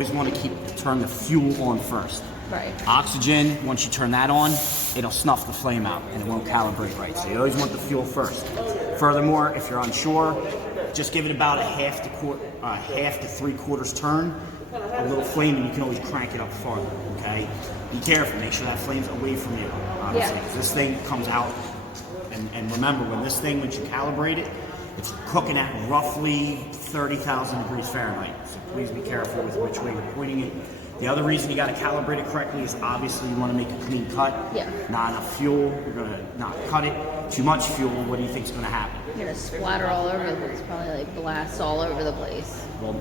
always want to turn the fuel on first. Right. Oxygen, once you turn that on, it'll snuff the flame out and it won't calibrate right. So you always want the fuel first. Furthermore, if you're unsure, just give it about a half to 3/4 turn, a little flame, and you can always crank it up farther, okay? Be careful, make sure that flame's away from you, obviously, because this thing comes out, and remember, when you calibrate it, it's cooking at roughly 30,000 degrees Fahrenheit, so please be careful with which way you're pointing it. The other reason you got to calibrate it correctly is obviously you want to make a clean cut. Yeah. Not enough fuel, you're going to not cut it. Too much fuel, what do you think is going to happen? You're going to splatter all over the place, probably like blast all over the place. Well,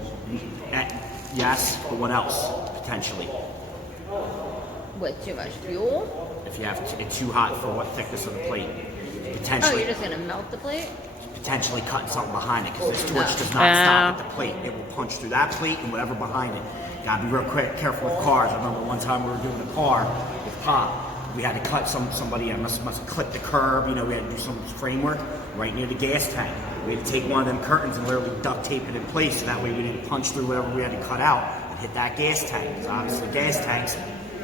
yes, but what else, potentially? With too much fuel? If you have it too hot for what thickness of the plate, Oh, potentially. you're just going to melt the plate? Potentially cutting something behind it, because this torch does not stop at the plate. It will punch through that plate and whatever behind it. Gotta be real careful with cars. I remember one time we were doing a car with Pop. We had to cut somebody, must have clipped the curb, we had to do some framework right near the gas tank. We had to take one of them curtains and literally duct tape it in place so that way we didn't punch through whatever we had to cut out and hit that gas tank. Because obviously gas tanks,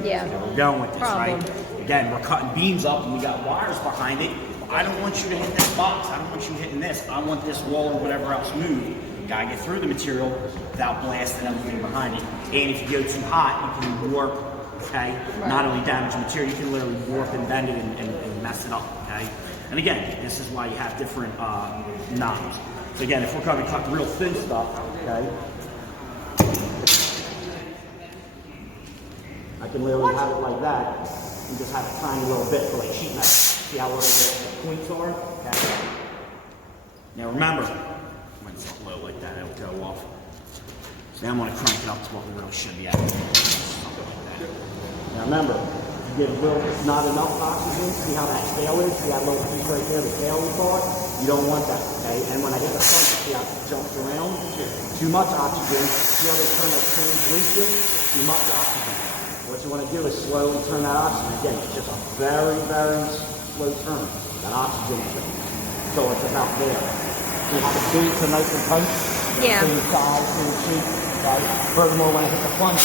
yeah, we're going with this, problem. right? Again, we're cutting beams up and we got wires behind it. I don't want you to hit this box. I don't want you hitting this. I want this wall or whatever else moved. You gotta get through the material without blasting everything behind it. And if you go too hot, you can warp, okay? Right. Not only damage the material, you can literally warp and bend it and mess it up, okay? And again, this is why you have different knobs. So again, if we're going to cut the real thin stuff, okay? I can literally have it like that and just have a tiny little bit for like sheet metal. See how little the points are? Okay. Now remember, when it's low like that, it'll go off. So now I'm going to crank it up to what we really should be at. Something like that. Now remember, if you get a little, not enough oxygen, see how that tail is? See that little piece right there, the tail we call it? You don't want that, okay? And when I hit the front, see how it jumps around? Too much oxygen. See how they turn that translucent? Too much oxygen. What you want to do is slowly turn that oxygen. Again, it's just a very, very slow turn. That oxygen. So it's about there. You have to do it so nice and tight. Yeah. So you side, so you cheek, right? Furthermore, when I hit the plunge,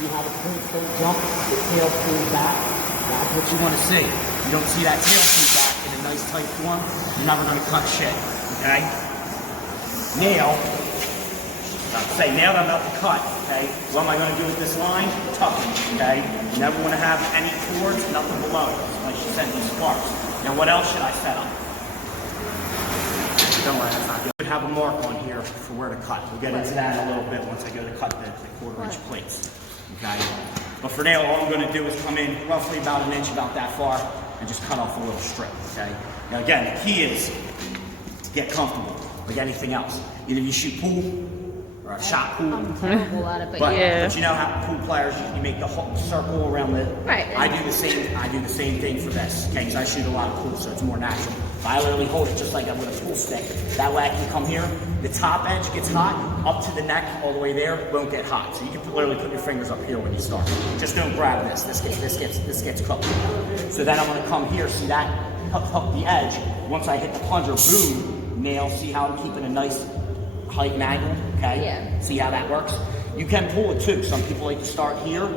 you have a clean straight jump, the tail pulls back. That's what you want to see. You don't see that tail pull back in a nice tight form, you're never going to cut shit. Okay? Now, now that I'm about to cut, okay, what am I going to do with this line? Tuck it, okay? You never want to have any cords, nothing below it. Like she said, these sparks. Now what else should I set up? Don't worry, that's not good. I have a mark on here for where to cut. We'll get into that in a little bit once I go to cut the 1/4 inch plates. Okay? But for now, all I'm going to do is come in roughly about an inch, about that far, and just cut off a little strip. Okay? Now again, the key is to get comfortable, like anything else. Either you shoot pool or a shot pool. I'm terrible at it, but But yeah. you know how pool players, you make the whole circle around the. Right. I do the same thing for this. Okay, because I shoot a lot of pool, so it's more natural. I literally hold it just like I'm with a pool stick. That way I can come here. The top edge gets hot, up to the neck, all the way there, won't get hot. So you can literally put your fingers up here when you start. Just don't grab this. This gets cooked. So then I'm gonna come here. See that? Hook the edge. Once I hit the plunger, boom, nail. See how I'm keeping a nice height and angle, okay? Yeah. See how that works? You can pull it too. Some people like to start here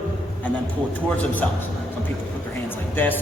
and then pull it towards themselves. Some people put their hands like this.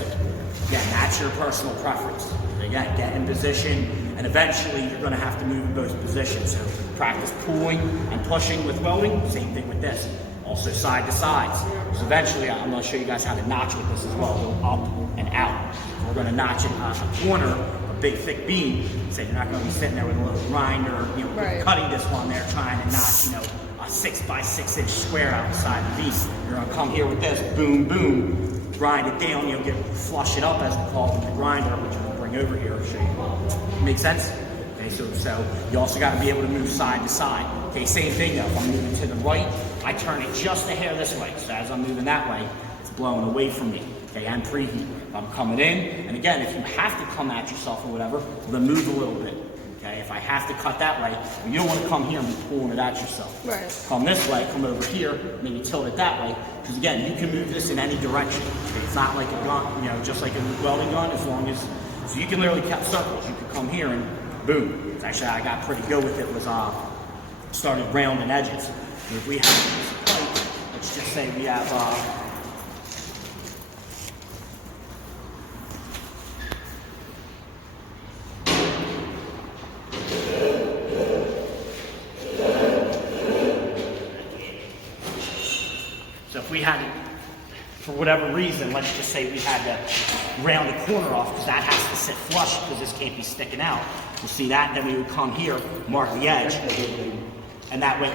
Again, that's your personal preference. Again, get in position, and eventually you're gonna have to move in both positions. So practice pulling and pushing with welding, same thing with this. Also side to sides. So eventually, I'm gonna show you guys how to notch with this as well. Go up and out. We're gonna notch it on a corner, a big thick beam. So you're not gonna be sitting there with a little grinder, right, cutting this one there, trying to notch, a 6 by 6 inch square outside the beam. You're gonna come here with this, boom, boom, grind it down. You'll flush it up, as we call it, with the grinder, which we'll bring over here and show you. Make sense? Okay, so you also got to be able to move side to side. Okay, same thing though. If I'm moving to the right, I turn it just a hair this way. So as I'm moving that way, it's blowing away from me. Okay, I'm preheat. If I'm coming in, and again, if you have to come at yourself or whatever, then move a little bit. Okay, if I have to cut that way, well, you don't want to come here and be pulling it at yourself. Right. Come this way, come over here, maybe tilt it that way. Because again, you can move this in any direction. Okay, it's not like a gun, just like a welding gun, as long as, so you can literally cut circles. You could come here and boom. Actually, I got pretty good with it, was started rounding edges. If we have this plate, just say we have, so if we had to, for whatever reason, let's just say we had to round the corner off because that has to sit flush because this can't be sticking out. You see that? Then we would come here, mark the edge, and that way,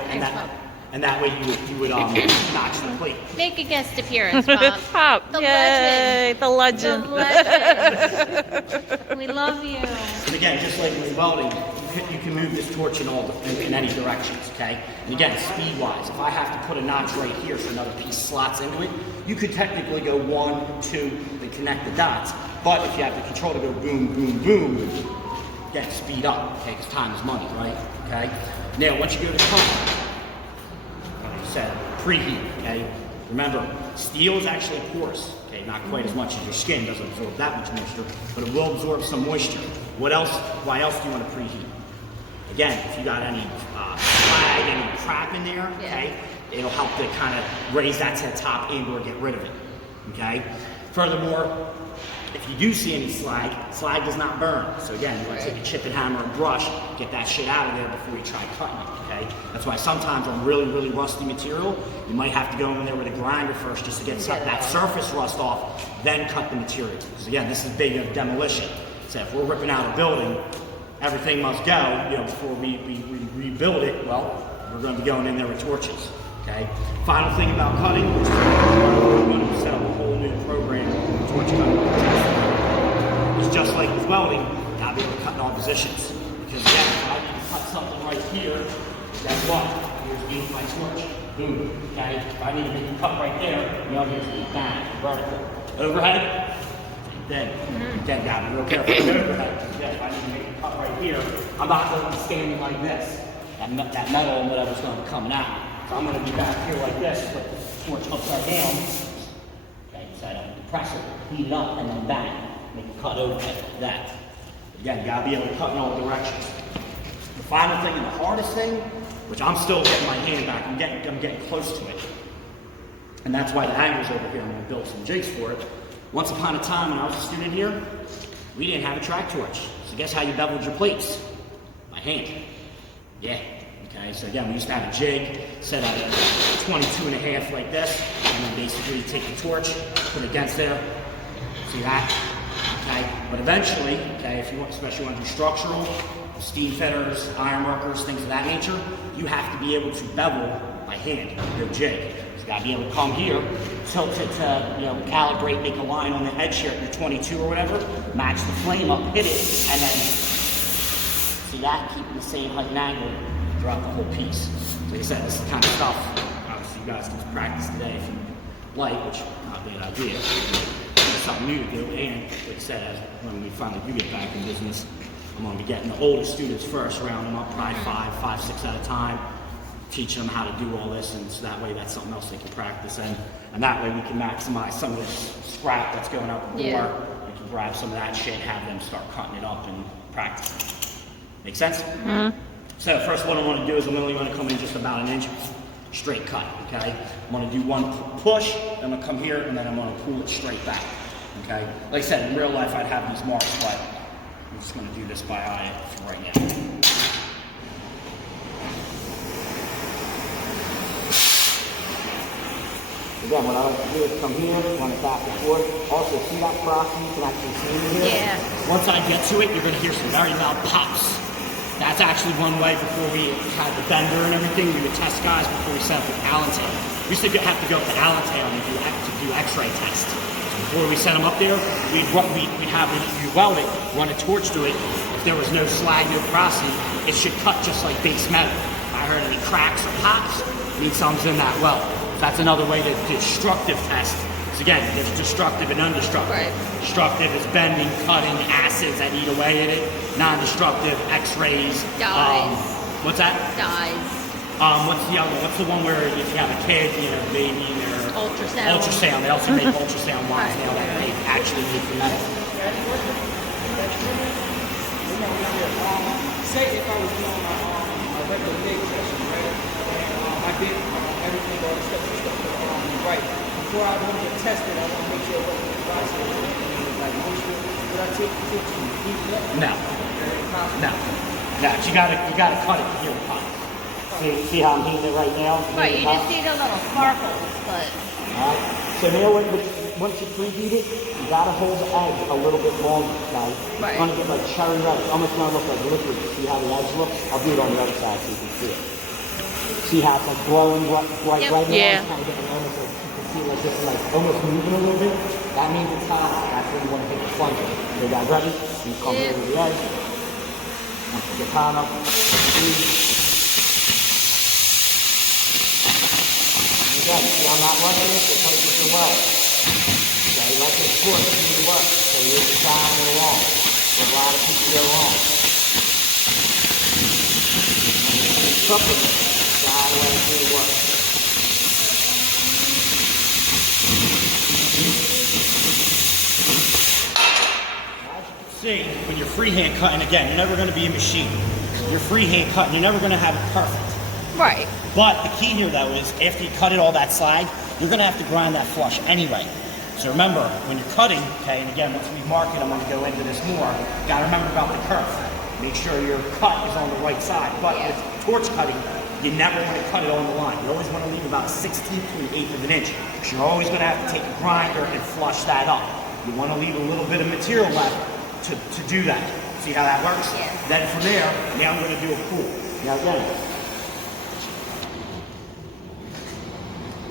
you would notch the plate. Make a guest appearance, Bob. Pop. The Yay, legend. the legend. The legend. We love you. And again, just like with welding, you can move this torch in any directions, okay? And again, speed-wise, if I have to put a notch right here so another piece slots into it, you could technically go 1, 2, and connect the dots. But if you have the control to go boom, boom, boom, again, speed up, okay? Because time is money, right? Okay? Now, once you go to cut, like I said, preheat, okay? Remember, steel is actually porous, okay? Not quite as much as your skin, doesn't absorb that much moisture, but it will absorb some moisture. What else? Why else do you want to preheat? Again, if you got any slag, any crap in there, okay, it'll help to kind of raise that to the top and or get rid of it, okay? Furthermore, if you do see any slag does not burn. So again, you want to take a chip and hammer and brush, get that shit out of there before you try cutting it, okay? That's why sometimes on really, really rusty material, you might have to go in there with a grinder first just to get that surface rust off, then cut the material. Because again, this is big of demolition. So if we're ripping out a building, everything must go, you know, before we rebuild it. Well, we're going to be going in there with torches, okay? Final thing about cutting is we're going to set up a whole new program for torch cutting. It's just like with welding, you got to be able to cut in all positions. Because again, if I need to cut something right here, guess what? Here's my torch. Boom, okay? If I need to make a cut right there, the other is bang, vertical. Overhead, then again, gotta be real careful with overhead. If I need to make a cut right here, I'm not going to be standing like this. That metal and whatever's going to be coming out. So I'm going to be back here like this, put the torch upside down. Okay, so I don't depress it, heat it up, and then bang, make a cut overhead like that. Again, you gotta be able to cut in all directions. The final thing and the hardest thing, which I'm still getting my hand back, I'm getting close to it. And that's why the anger's over here, I'm going to build some jigs for it. Once upon a time when I was a student here, we didn't have a track torch. So guess how you beveled your plates? By hand. Yeah. Okay, so again, we used to have a jig set at 22.5 like this, and then basically you take the torch, put it against there. See that? Okay, but eventually, okay, if you want, especially want to do structural, steam fitters, iron workers, things of that nature, you have to be able to bevel by hand your jig. You got to be able to come here, tilt it to, you know, calibrate, make a line on the edge here at your 22 or whatever, match the flame up, hit it, and then see that, keep it the same height and angle throughout the whole piece. So like I said, this is the kind of stuff, obviously you guys can practice today if you like, which is not a bad idea. It's something new to do, and like I said, when we finally do get back in business, I'm going to be getting the older students first, round them up probably 5, 6 at a time, teach them how to do all this, and so that way that's something else they can practice, and that way we can maximize some of this scrap that's going out the door. We can grab some of that shit, have them start cutting it up and practicing. Make sense? Mm-hmm. So first what I want to do is I'm only going to come in just about an inch straight cut, okay? I'm going to do one push, then I'm going to come here, and then I'm going to pull it straight back, okay? Like I said, in real life I'd have these marks, but I'm just going to do this by eye for right now. Again, what I like to do is come here, run it back and forth. Also, see that crossing? You can actually see it here. Yeah. Once I get to it, you're going to hear some very loud pops. That's actually one way before we had the bender and everything. We would test guys before we set up with Allentown. We used to have to go up to Allentown and do X-ray tests. Before we set them up there, we'd have you weld it, run a torch to it. If there was no slag, no crossing, it should cut just like base metal. If I heard any cracks or pops, it means something's in that weld. That's another way to destructive test. So again, there's destructive and undestructive. Right. Destructive is bending, cutting, acids that eat away at it. Non-destructive, X-rays. Dyes. What's that? Dyes. What's the other? What's the one where if you have a kid, you know, baby, or ultrasound. Ultrasound. They also make ultrasound wands now that they actually make the metal. Say if I was doing my regular big session, right? I did everything, all the steps and stuff. before I want to get tested, I want to make sure what the device is like moisture. Would I take the tips and heat it? No. No. No, you gotta cut it here with hot. See how I'm heating it right now? Right, you just see the little sparkles, but... Alright, so now once you preheat it, you gotta hold the edge a little bit longer, guys. Right. It's gonna get like cherry red. It's almost gonna look like liquid. See how the edge looks? I'll do it on the other side so you can see it. See how it's like glowing bright right now? Yeah. It's kind of getting almost like, you can see like this is like almost moving a little bit. That means it's hot. That's when you want to hit the plunger. Okay, guys, ready? You come over the edge. Once you get hot enough, again, see I'm not rushing it because it's a well. Okay, let this force do the work. So you're just trying it along. So a lot of people go wrong. And it's cooking. Try to let it do the work. As you can see, when you're freehand cutting, again, you're never going to be a machine. You're freehand cutting, you're never going to have it perfect. Right. But the key here, though, is after you cut it all that side, you're going to have to grind that flush anyway. So remember, when you're cutting, okay, and again, once we mark it, I'm going to go into this more, you got to remember about the curve. Make sure your cut is on the right side. But with torch cutting, you never want to cut it on the line. You always want to leave about a 16th to an eighth of an inch. Because you're always going to have to take a grinder and flush that up. You want to leave a little bit of material left to do that. See how that works? Yeah. Then from there, now I'm going to do a pool. Now again,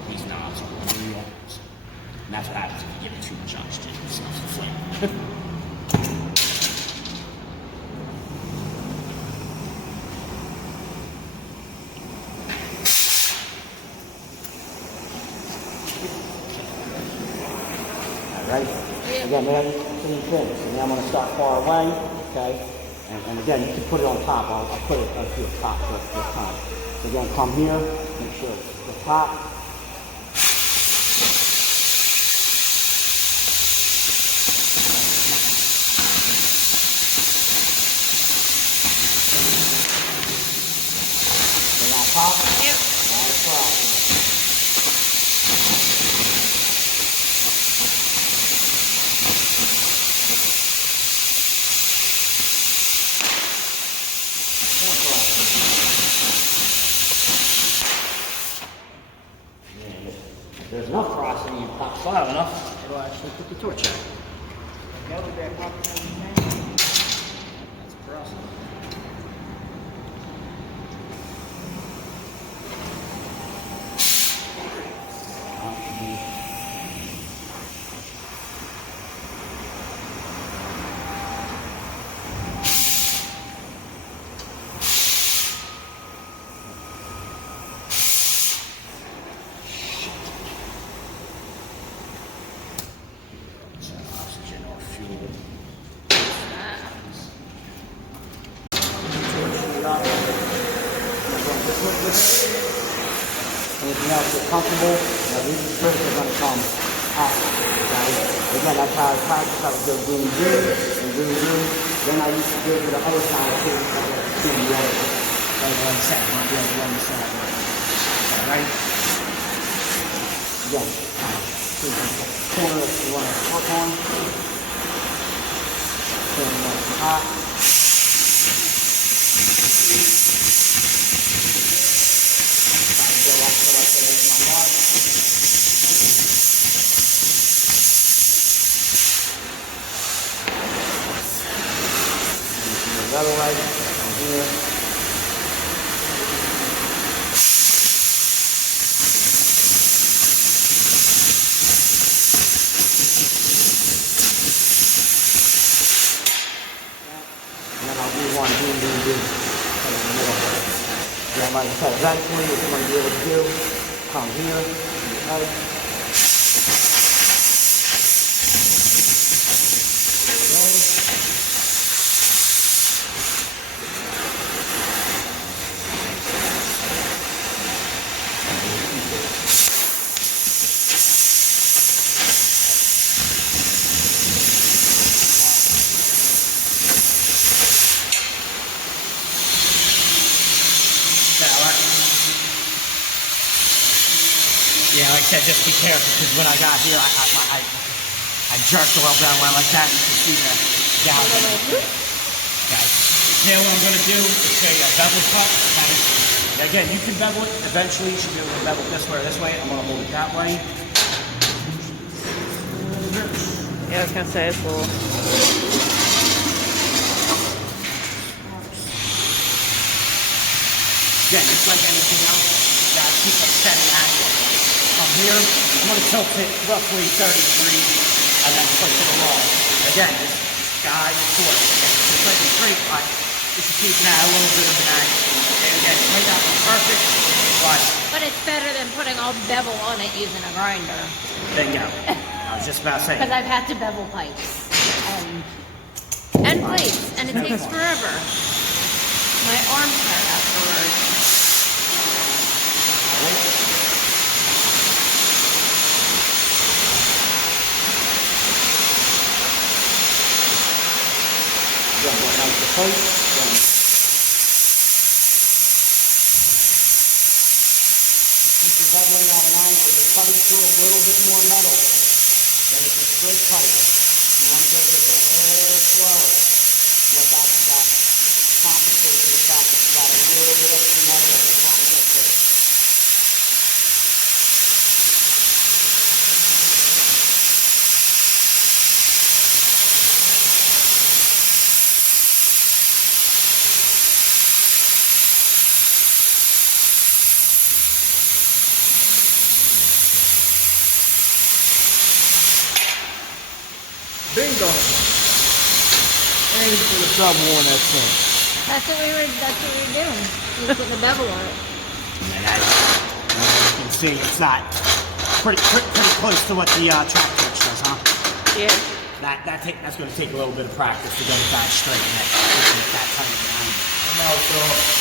these knobs are real. And that's what happens if you give it too much oxygen. It starts to flame. Right? Yeah. Again, man, same thing. So now I'm going to start far away, okay? And again, you can put it on top. I'll put it up to the top this time. So again, come here, make sure it's the top. So on top? Yep. That's right. If there's enough frosting, you pop flat enough, it'll actually put the torch out. That's frosting. Oxygen or fuel. Anything else you're comfortable, these strips are going to come out. Okay? Again, that's how I practice. I would go boom, boom, and boom, boom. Then I used to go to the other side too. Boom, the other side. Like one side, not the other one side. Alright? Again, corner if you want to work on. Corner nice and hot. Go up till I say there's my mark. The other way, from here. And then I'll do one, boom, boom, boom, in the middle. Yeah, like I said, eventually what you're going to be able to do, come here, okay. Yeah, like I said, just be careful because when I got here, I jerked the oil down well like that. And you can see the gouge. Okay. Now what I'm going to do is show you a bevel cut. Okay. Now again, you can bevel it. Eventually, you should be able to bevel this way or this way. I'm going to hold it that way. Yeah, I was gonna say it's a little. Again, just like anything else, you gotta keep a steady angle. From here, I'm gonna tilt it roughly 30 degrees and then push it along. Again, just guide the force. Just like a straight cut, just to keep that a little bit of an angle. And again, it may not be perfect, But it's better than putting all bevel on it using a grinder. bingo. I was just about to say. Because I've had to bevel pipes and plates, and it takes forever. My arms hurt afterwards. Going out the pipe. If you're beveling at an angle, you're cutting through a little bit more metal than if you're straight cutting. You want to go just a little slower. Let that compensate for the fact that you got a little bit extra metal that you're trying to get through. Bingo. And he's put a trouble on that thing. That's what we were doing. We put the bevel on it. And as you can see, it's not pretty close to what the track touch does, huh? Yeah. That's going to take a little bit of practice to get it that straight and that tight of an angle. I'm out, y'all.